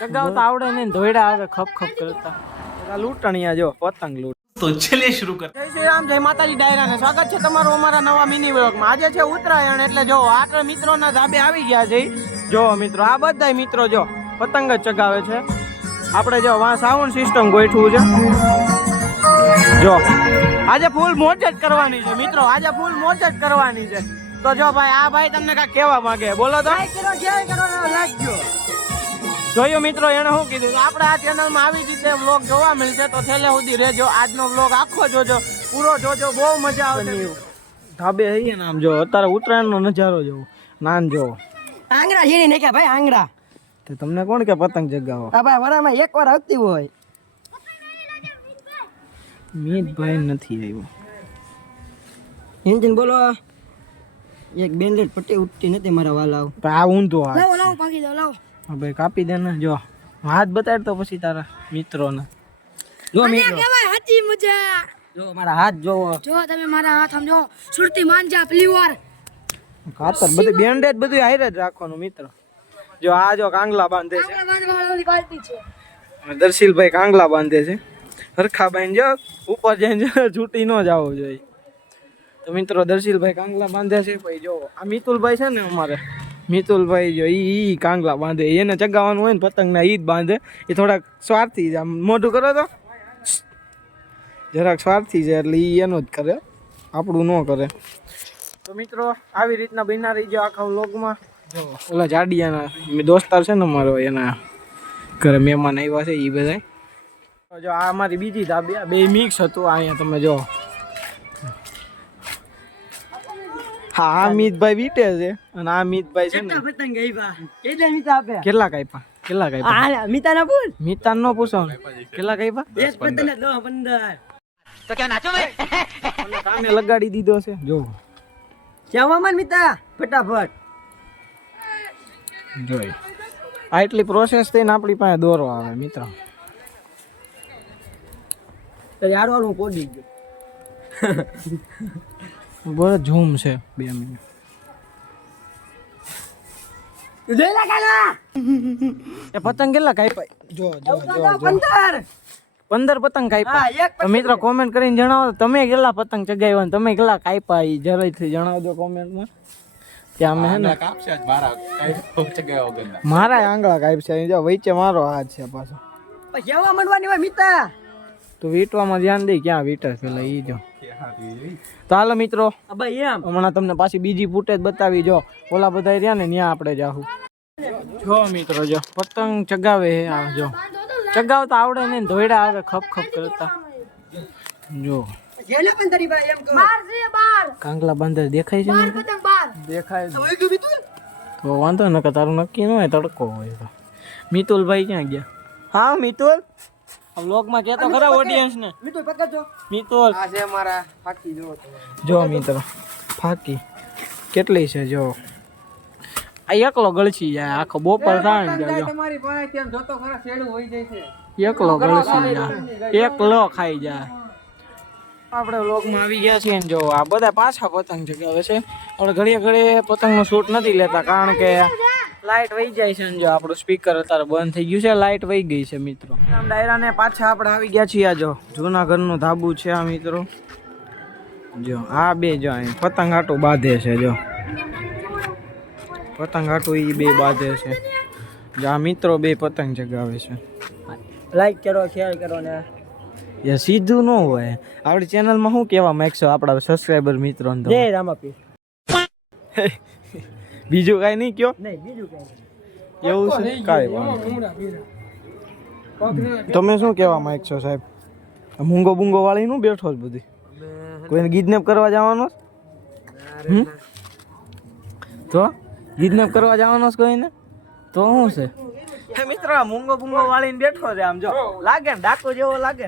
ચગાવતા આવડે નહીં ધોયડા આવે ખપ ખપ કરતા. લૂંટણિયા જો પતંગ લૂંટ. તો ચલીએ શરૂ કર. જય શ્રી રામ જય માતાજી ડાયરા ને સ્વાગત છે તમારું અમારા નવા મિની વ્લોગ આજે છે ઉત્તરાયણ એટલે જો આઠ મિત્રો ના ધાબે આવી ગયા છે. જો મિત્રો આ બધા મિત્રો જો પતંગ જ ચગાવે છે. આપણે જો વા સાઉન્ડ સિસ્ટમ ગોઠવું છે. જો આજે ફૂલ મોજ જ કરવાની છે મિત્રો. આજે ફૂલ મોજ જ કરવાની છે. તો જો ભાઈ આ ભાઈ તમને કાંઈ કેવા માંગે બોલો તો. લાગજો. જોયું મિત્રો એને શું કીધું? કે આપણે આ ચેનલમાં આવી રીતે વ્લોગ જોવા મળશે તો છેલ્લે સુધી રહેજો. આજનો વ્લોગ આખો જોજો પૂરો જોજો બહુ મજા આવશે. ધાબે હઈએ ને આમ જો અત્યારે ઉત્તરાયણનો નજારો જોવો. નાન જોવો. આંગળા ઝીણી નાખ્યા ભાઈ આંગળા. તો તમને કોણ કે પતંગ જગાવો? આ ભાઈ વરામાં એક વાર આવતી હોય. મીતભાઈ નથી આવ્યો. એન્જિન બોલો. એક બેન્ડેડ પટ્ટી ઉઠતી નથી મારા વાલાવ તો આ ઊંધો લાવો લાવો પાકી દો લાવો. ભાઈ કાપી દે ને જો. હાથ બતાડ તો પછી તારા મિત્રોને. જો મિત્રો. મજા. જો મારા હાથ જોવો. જો તમે મારા હાથ સમજો. સુરતી માંજા પ્લીવર. ખાતર બધું બેન્ડેજ બધું હારે જ રાખવાનું મિત્રો. જો આ જો કાંગલા બાંધે છે. દર્શીલભાઈ કાંગલા બાંધે છે. હરખાભાઈ જો ઉપર જઈને છૂટી ન જવો જોઈએ તો મિત્રો દર્શીલભાઈ કાંગલા બાંધે છે. ભાઈ જો આ મિતુલભાઈ છે ને અમારે. મિતુલભાઈ જો એ કાંગલા બાંધે. એને ચગાવવાનું હોય ને, પતંગના એ જ બાંધે. એ થોડાક સ્વાર્થી આમ મોઢું કરો તો. જરાક સ્વાર્થી છે એટલે એ એનો જ કરે. આપણું ન કરે. તો મિત્રો, આવી રીતના બિના રહી જાઓ આખા લોગમાં જો, ઓલા જાડિયાના દોસ્તાર છે ને મારો એના ઘરે મહેમાન આવ્યા છે એ બધા જો, આ અમારી બીજી ધાબી બે મિક્સ હતું અહીંયા, તમે જો. હા આ મિતભાઈ વીટે છે અને આ મિતભાઈ છે ને પતંગ કેટલા મીતા આપે કેટલા કાપ્યા કેટલા કાપ્યા આ મિતા ના પૂછ મિતા નો પૂછો કેટલા કાપ્યા એક પતંગ દો નાચો ભાઈ? સામે લગાડી દીધો છે. જો. કેવા મન મિતા? ફટાફટ. જોઈ. આ એટલી પ્રોસેસ થઈને આપણી પાસે દોરો આવે મિત્ર. યાર વાળું કોડી ગયો. બરો ઝૂમ છે બે મિનિટ. જોઈ લા કાલા. એ પતંગ કેટલા કાપ્યા? જો જો જો. પંદર. પંદર પતંગ હા કાપ્યા મિત્રો કોમેન્ટ કરીને જણાવો તમે કેટલા પતંગ ચગાવ્યા અને તમે કેટલા કાપ્યા એ જરાથી જણાવજો કોમેન્ટમાં ત્યાં અમે ને મારા આંગળા કાપ્યા છે જો વચ્ચે મારો હાથ છે પાછો. પછી આવા હોય મીતા તો વીંટવામાં ધ્યાન દે ક્યાં વીંટે પેલા ઈ જો. તો હાલો મિત્રો હમણાં તમને પાછી બીજી ફૂટેજ બતાવી જો. ઓલા બધા રહ્યા ને ત્યાં આપણે જાહું. જો મિત્રો જો. પતંગ ચગાવે હે આ જો. ચગાવતા આવડે નહીં ને ધોયડા આવે ખપ ખપ કરતા. જો. કાંગલા બાંધર દેખાય છે દેખાય તો વાંધો ન કે તારું નક્કી ન હોય તડકો હોય તો. મિતુલભાઈ ક્યાં ગયા? હા મિતુલ? વ્લોગમાં કેતો ખરા ઓડિયન્સ ને. મિતુલ પકડજો મિતુલ. આ છે મારા ફાકી જો. જો મિત્રો ફાકી કેટલી છે જો. આ એકલો ગળસી જાય આખો બપોર થાય ને જો. તમારી પાસે તેમ જોતો ખરા શેડું હોય જાય છે. એકલો ગળસી જાય. એકલો ખાઈ જાય. આપણે વ્લોગમાં આવી ગયા છીએ ને જો આ બધા પાછા પતંગ જગાવે છે. આપણે ઘડીએ ઘડીએ પતંગનો શૂટ નથી લેતા કારણ કે લાઇટ વહી જાય છે જો આપણું સ્પીકર અત્યારે બંધ થઈ ગયું છે લાઇટ વહી ગઈ છે મિત્રો. આમ ડાયરાને પાછા આપણે આવી ગયા છીએ આ જો જૂના ઘરનું ધાબુ છે આ મિત્રો. જો આ બે જો અહીં પતંગ આટું બાંધે છે જો. પતંગ આટું એ બે બાંધે છે. જો આ મિત્રો બે પતંગ ચગાવે છે. લાઈક કરો શેર કરો ને. એ સીધું ન હોય. આપણી ચેનલમાં શું કહેવા માંગશો આપણા સબસ્ક્રાઈબર મિત્રો જય રામાપી બીજું કાંઈ નહીં કયો નહીં બીજું કઈ એવું છે કાંઈ વાંધો નહીં. તમે શું કહેવા માંગશો સાહેબ આ મૂંગો બુંગો વાળી નું બેઠો જ બધી કોઈને કિડનેપ કરવા જવાનો છે? હમ? તો કિડનેપ કરવા જવાનો છે કોઈને તો શું છે મિત્ર આ મૂંગો બુંગો વાળીને બેઠો છે આમ જો લાગે ને ડાકો જેવો લાગે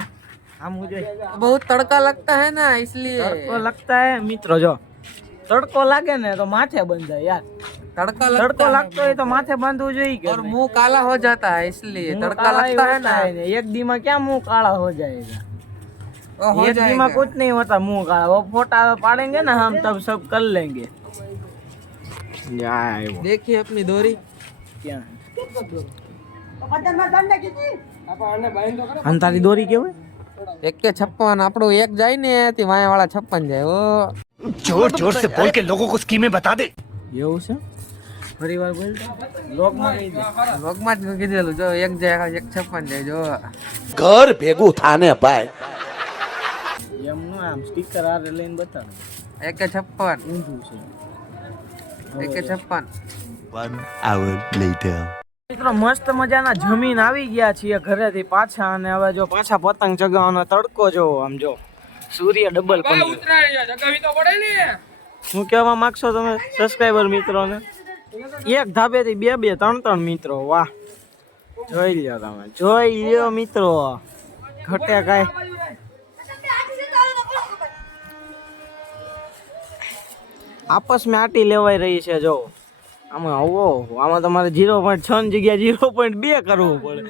આમ હું જોઈ बहुत तड़का लगता है ना इसलिए તડકો લગતા હે મિત્રો જો તડકો લાગે ને તો માથે બંધાય યાર तड़का તડકો લાગતો હોય તો માથે બાંધવું જોઈએ કે और નહીં? मुंह काला हो जाता है इसलिए मुंह तड़का काला ही लगता है होता ना है ना। एक दी में क्या मुंह काला हो जाएगा वो हो एक दी में जाएगा कुछ नहीं होता मुंह काला वो फोटा पाड़ेंगे ना हम तब सब कर लेंगे देखिए अपनी दोरी क्या અને તારી દોરી કેવાય એકે છપ્પન આપણું એક જાય ને તે વાયા વાળા છપ્પન જાય ઓ જોર જોર સે બોલ કે લોકો કો સ્કીમે બતા દે એવું છે ફરી વાર બોલ લોકમાં કહી દે લોકમાં જ કીધેલું જો એક જાય એક છપ્પન જાય જો ઘર ભેગું થાને ભાઈ એમનું આમ સ્ટીકર આ લઈને બતાવ એક છપ્પન ઊંધું છે એક છપ્પન વન આવર લેટર મિત્રો મસ્ત મજાના જમીન આવી ગયા છીએ ઘરેથી પાછા અને હવે જો પાછા પતંગ ચગાવવાનો તડકો જોવો આમ જો. સૂર્ય ડબલ પણ શું કહેવા માંગશો તમે સબસ્ક્રાઈબર મિત્રોને? એક ધાબેથી બે બે ત્રણ ત્રણ મિત્રો વાહ. જોઈ લ્યો તમે જોઈ લ્યો મિત્રો. ઘટે કાંઈ. આપસમાં આટી લેવાઈ રહી છે જો. આમાં આવો આમાં તમારે જીરો પોઈન્ટ છ જગ્યા જગ્યાએ જીરો પોઈન્ટ બે કરવું પડે.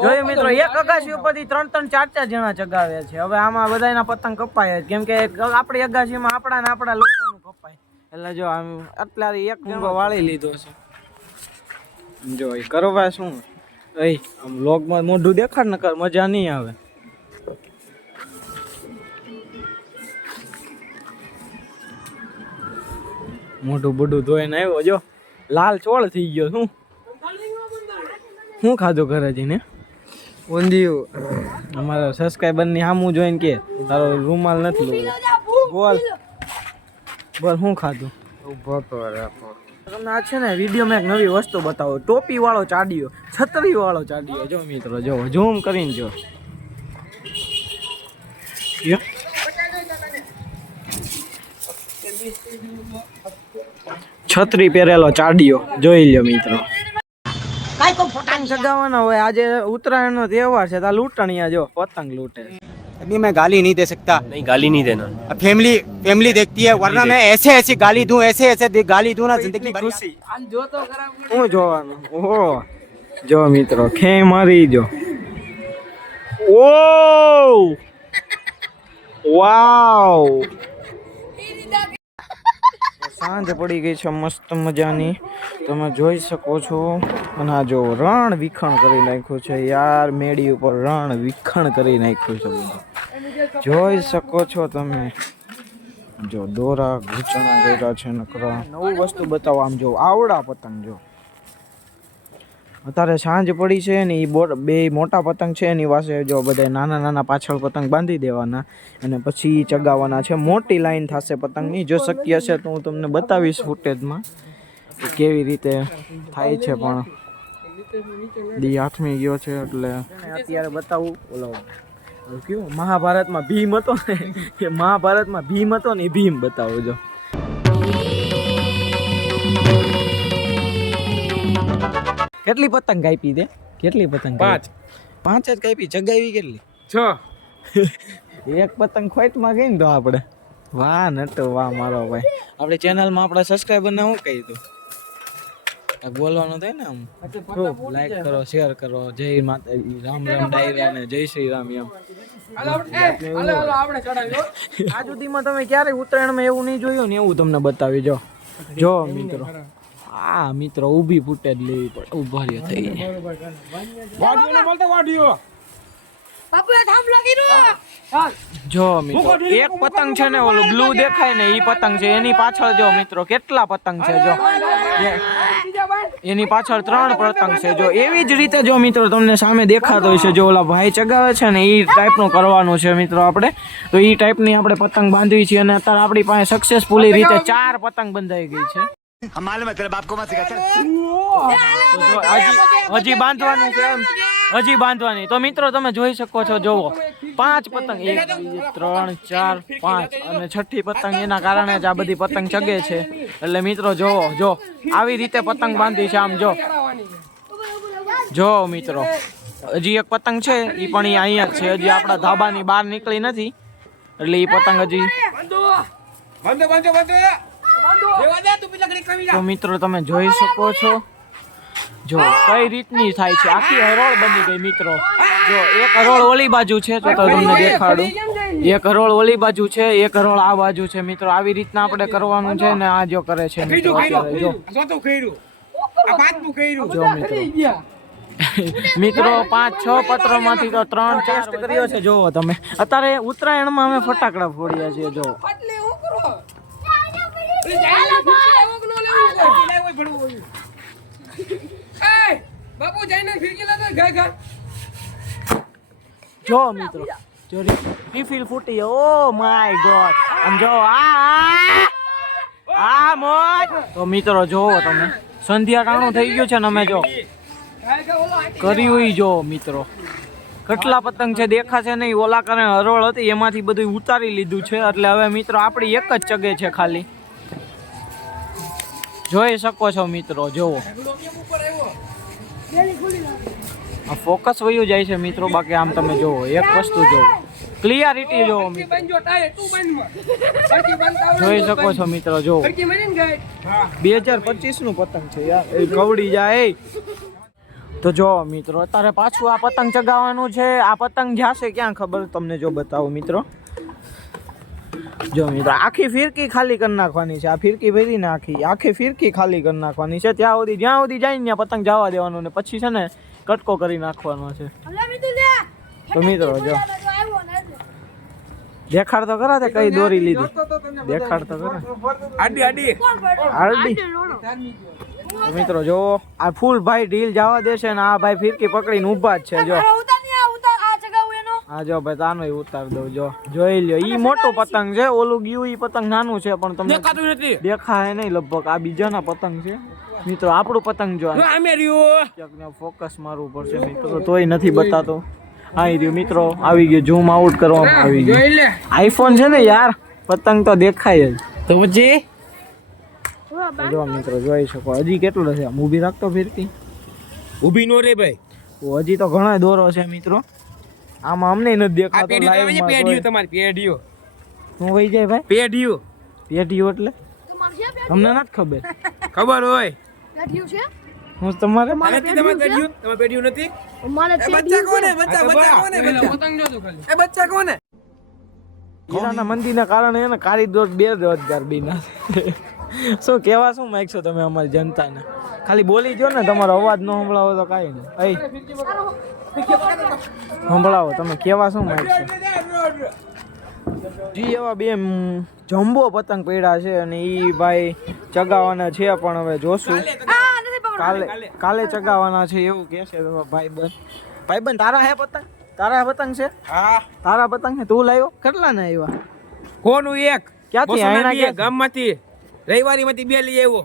જોયું મિત્રો એક અગાસી ઉપરથી ત્રણ ત્રણ ચાર ચાર જણા ચગાવે છે. હવે આમાં બધાના પતંગ કપાય જ. કેમ કે આપણી અગાસીમાં આપણા ને આપણા લોકોનું કપાય. એટલે જો આમ અત્યારે એક જણો વાળી લીધો છે. જો એ કરવા શું એ આમ લોગમાં મોઢું દેખાડ ન કર મજા નહીં આવે. મોઢું બુઢું ધોઈને આવ્યો જો. લાલ ચોળ થઈ ગયો શું? શું ખાધું ઘરે જઈને ઊંધિયું. અમારા સબસ્ક્રાઈબરની સામું જોઈને કે તારો રૂમાલ નથી લેવો બોલ. બોલ શું ખાધું? તમને આ છે ને વિડીયોમાં એક નવી વસ્તુ બતાવો. ટોપી વાળો ચાડ્યો છત્રી વાળો ચાડ્યો. જો મિત્રો જો ઝૂમ કરીને જો. યો. છત્રી પહેરેલો ચાડિયો જોઈ લ્યો મિત્રો પતંગ ચગાવવાના હોય આજે ઉત્તરાયણ નો તહેવાર છે તા લૂંટણીયા જો પતંગ લૂંટે છે. अभी मैं गाली नहीं दे सकता नहीं गाली नहीं देना अब फैमिली फैमिली देखती है वरना मैं ऐसे ऐसी गाली दूं ऐसे ऐसे दे- गाली दूं ना जिंदगी भर શું જોવાનું ઓહો જો મિત્રો ખે મારી જો ઓ વાવ સાંજ પડી ગઈ છે, મસ્ત મજાની. તમે જોઈ શકો છો. અને આ જો રણ વિખણ કરી નાખ્યું છે. યાર મેડી ઉપર રણ વિખણ કરી નાખ્યું છે જોઈ શકો છો તમે. જો દોરા ઘૂંચણા કર્યા છે નકરા. નવું વસ્તુ બતાવો. આમ જો, આવડા પતંગ જો. અત્યારે સાંજ પડી છે ને એ બે મોટા પતંગ છે એની પાસે જો બધા નાના નાના પાછળ પતંગ બાંધી દેવાના અને પછી ચગાવવાના છે. મોટી લાઈન થશે પતંગની. જો શક્ય છે તો હું તમને બતાવીશ ફૂટેજમાં કેવી રીતે થાય છે પણ. દી હાથમી ગયો છે એટલે અત્યારે બતાવું. ઓલો કયું? કેવું મહાભારતમાં ભીમ હતો ને. એ મહાભારતમાં ભીમ હતો ને એ ભીમ બતાવો જો. કેટલી પતંગ કાપી દે કેટલી પતંગ પાંચ. પાંચ જ કાપી? ચગાવી કેટલી? છ. એક પતંગ ખોટમાં ગઈ ને તો આપણે. વાહ નટો વાહ મારો ભાઈ. આપણી ચેનલમાં આપણા સબસ્ક્રાઈબરને હું કહી દઉં? બોલવાનું થાય ને આમ. ખૂબ. લાઈક કરો શેર કરો. જય માતાજી. રામ રામ ડાયરા ને જય શ્રી રામ એમ. આ સુધીમાં તમે ક્યારે ઉત્તરાયણમાં એવું નહીં જોયું ને એવું તમને બતાવી જો. જો મિત્રો. આ મિત્રો ઊભી ફૂટેજ લેવી પડે. ઊભા રહ્યો થઈ જાય એ જો મિત્રો એક પતંગ છે ને ઓલું બ્લુ દેખાય ને ઈ પતંગ છે. એની પાછળ જો મિત્રો કેટલા પતંગ છે જો. એની પાછળ ત્રણ પતંગ છે જો. એવી જ રીતે જો મિત્રો તમને સામે દેખાતો હોય છે જો ઓલા ભાઈ ચગાવે છે ને ઈ ટાઈપનું કરવાનું છે મિત્રો આપણે. તો ઈ ટાઈપની આપણે પતંગ બાંધવી છે અને અત્યારે આપણી પાસે સક્સેસફુલી રીતે ચાર પતંગ બંધાઈ ગઈ છે. માલ મતલબ હજી બાંધવાની છે હજી બાંધવાની તો મિત્રો તમે જોઈ શકો છો જોવો પાંચ પતંગ એક ત્રણ ચાર પાંચ અને છઠ્ઠી પતંગ એના કારણે જ આ બધી પતંગ ચગે છે એટલે મિત્રો જોવો જો આવી રીતે પતંગ બાંધી છે આમ જો જો મિત્રો હજી એક પતંગ છે એ પણ એ અહીંયા જ છે હજી આપણા ધાબાની બહાર નીકળી નથી એટલે એ પતંગ હજી તો મિત્રો તમે જોઈ શકો છો. જો કઈ રીતની થાય છે? આખી હરોળ બની ગઈ મિત્રો. જો એક હરોળ ઓલી બાજુ છે તો તમને દેખાડું. એક હરોળ ઓલી બાજુ છે એક હરોળ આ બાજુ છે મિત્રો. આવી રીતના આપણે કરવાનું છે ને આ જો કરે છે મિત્રો અત્યારે જો. જો પાંચ છ પત્રોમાંથી તો ત્રણ ચાર કર્યો છે. જોવો તમે. અત્યારે ઉત્તરાયણમાં અમે ફટાકડા ફોડ્યા છીએ જો. બાપુ જઈને ફિરકી લેતો ગાય ગાય જો મિત્રો. જો રિફિલ ફૂટી ઓ માય ગોડ. આમ જો આ આ મોજ. તો મિત્રો જોવો તમે. સંધ્યા ટાણું થઈ ગયું છે ને અમે જો. કર્યું જો મિત્રો. કેટલા પતંગ છે દેખાશે નહીં. ઓલા કારણે હરોળ હતી એમાંથી બધું ઉતારી લીધું છે. એટલે હવે મિત્રો આપણી એક જ ચગે છે ખાલી. જોઈ શકો છો મિત્રો જુઓ. આ ફોકસ વયું જાય છે મિત્રો બાકી આમ તમે જુઓ એક વસ્તુ જોવો ક્લિયરિટી બંધ જોઈ શકો છો મિત્રો ગાય. બે હજાર પચીસનું પતંગ છે યાર. એ કવડી જાય તો જો મિત્રો અત્યારે પાછું આ પતંગ ચગાવવાનું છે. આ પતંગ જાશે ક્યાં ખબર તમને જો બતાવો મિત્રો. જો મિત્રો આખી ફિરકી ખાલી કરી નાખવાની છે. આ ફિરકી ભરી નાખી. આખી આખી ફિરકી ખાલી કરી નાખવાની છે. ત્યાં સુધી જ્યાં સુધી જાય ને ત્યાં પતંગ જવા દેવાનો ને પછી છે ને કટકો કરી નાખવાનો છે. તો મિત્રો જો. દેખાડ તો કરા તે કઈ દોરી લીધી. દેખાડ તો કરા આડી આડી. આડી. મિત્રો. જો આ ફૂલ ભાઈ ઢીલ જવા દેશે ને આ ભાઈ ફિરકી પકડીને ઊભા જ છે જો. હા જો ભાઈ તાનો ઉતાર દઉં જો. જોઈ લ્યો ઈ મોટો પતંગ છે ઓલું ગયું ઈ પતંગ નાનું છે પણ તમને દેખાતું નથી. દેખાય નહીં લગભગ આ બીજાના પતંગ છે. મિત્રો આપણું પતંગ જો રહ્યું. ફોકસ મારવું પડશે મિત્રો તોય નથી બતાતો. આવી રહ્યું મિત્રો આવી ગયો ઝૂમ આઉટ કરવામાં આવી ગયું. આઈફોન છે ને યાર પતંગ તો દેખાય જ. તો પછી? જો મિત્રો જોઈ શકો હજી કેટલું છે? આમ ઊભી રાખતો ફેરતી. ઊભી નો રે ભાઈ. ઓ, હજી તો ઘણો દોરો છે મિત્રો. આમાં અમને નથી આ દેખાતો પેઢી તમે લાઈવમાં પેઢીઓ તમારી પેઢીઓ. શું વહી જાય ભાઈ? પેઢીઓ. પેઢીઓ એટલે? તમને નથી ખબર? ખબર હોય. હું તમારે? નથી તમારે પેઢીઓ તમારે પેઢીઓ નથી? બચ્ચા કોને? બચ્ચા બચ્ચા કોને? બચ્ચા. પતંગ જો તું ખાલી. એ બચ્ચા કોને? હીરાના મંદીના કારણે એને કારીગર બે રોજગાર બીના. શું કહેવા શું માંગશો તમે અમારી જનતાને? ખાલી બોલી જો ને તમારો અવાજ ન સંભળાવો તો કાંઈ નહીં. સંભળાવો તમે કેવા શું માંગશો જી એવા બે જમ્બો પતંગ પડ્યા છે અને એ ભાઈ ચગાવવાના છે પણ હવે જોશું. કાલે કાલે. ચગાવવાના છે એવું કહે છે ભાઈ બંધ ભાઈ બંધ તારા હે પતંગ? તારા પતંગ છે? હા. તારા પતંગ છે? તું લાવ્યો કેટલા ને આવ્યા? કોનું એક? ક્યાંથી? ગામમાંથી. રવિવારી માંથી બે લઈ આવ્યો.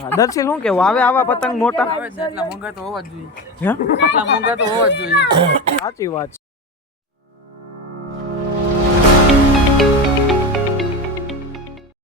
હા, દર્શિલ શું કેવું? આવે આવા પતંગ મોટા? એટલા મોંઘા તો હોવા જ જોઈએ. એટલા મોંઘા તો હોવા જ જોઈએ. સાચી વાત